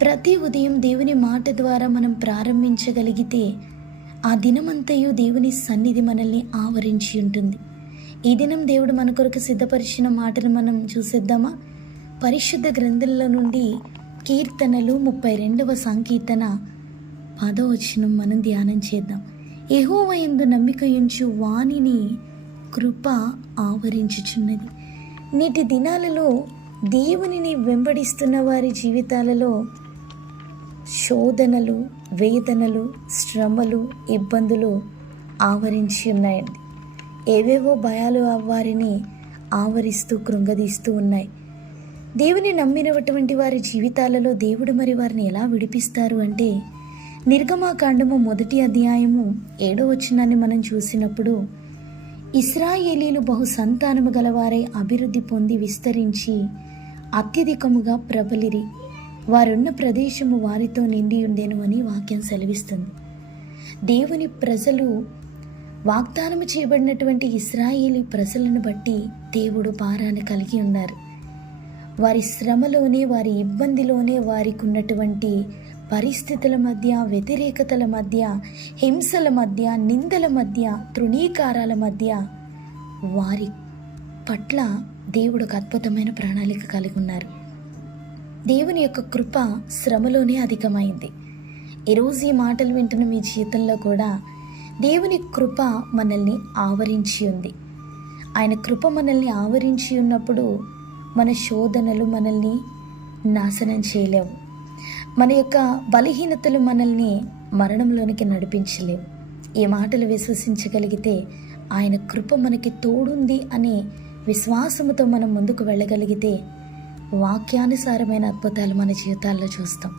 ప్రతి ఉదయం దేవుని మాట ద్వారా మనం ప్రారంభించగలిగితే ఆ దినమంతయు దేవుని సన్నిధి మనల్ని ఆవరించి ఉంటుంది. ఈ దినం దేవుడు మన కొరకు సిద్ధపరిచిన మాటను మనం చూసేద్దామా? పరిశుద్ధ గ్రంథంలో నుండి కీర్తనలు 32వ సంకీర్తన 10వ వచనం మనం ధ్యానం చేద్దాం. యెహోవా యందు నమ్మికయుంచు వానిని కృప ఆవరించుచున్నది. నేటి దినాలలో దేవునిని వెంబడిస్తున్న వారి జీవితాలలో శోధనలు, వేదనలు, శ్రమలు, ఇబ్బందులు ఆవరించి ఉన్నాయండి. ఏవేవో భయాలు వారిని ఆవరిస్తూ కృంగదీస్తూ ఉన్నాయి. దేవుని నమ్మినటువంటి వారి జీవితాలలో దేవుడు మరి వారిని ఎలా విడిపిస్తారు అంటే, నిర్గమాకాండము 1వ అధ్యాయము 7వ వచనాన్ని మనం చూసినప్పుడు, ఇశ్రాయేలీలు బహు సంతానము గలవారై అభివృద్ధి పొంది విస్తరించి అత్యధికముగా ప్రబలిరి, వారున్న ప్రదేశము వారితో నిండి ఉండెను అని వాక్యం సెలవిస్తుంది. దేవుని ప్రజలు, వాగ్దానము చేయబడినటువంటి ఇశ్రాయేలీ ప్రజలను బట్టి దేవుడు భారాన్ని కలిగి ఉన్నారు. వారి శ్రమలోనే, వారి ఇబ్బందిలోనే, వారికి ఉన్నటువంటి పరిస్థితుల మధ్య, వ్యతిరేకతల మధ్య, హింసల మధ్య, నిందల మధ్య, తృణీకారాల మధ్య వారి పట్ల దేవుడు ఒక అద్భుతమైన ప్రణాళిక కలిగి ఉన్నారు. దేవుని యొక్క కృప శ్రమలోనే అధికమైంది. ఈరోజు ఈ మాటలు వింటున్న మీ జీవితంలో కూడా దేవుని కృప మనల్ని ఆవరించి ఉంది. ఆయన కృప మనల్ని ఆవరించి ఉన్నప్పుడు మన శోధనలు మనల్ని నాశనం చేయలేవు. మన యొక్క బలహీనతలు మనల్ని మరణంలోనికి నడిపించలేవు. ఈ మాటలు విశ్వసించగలిగితే ఆయన కృప మనకి తోడుంది అనే విశ్వాసముతో మనం ముందుకు వెళ్ళగలిగితే వాక్యానుసారమైన అద్భుతాలు మన జీవితాల్లో చూస్తాం.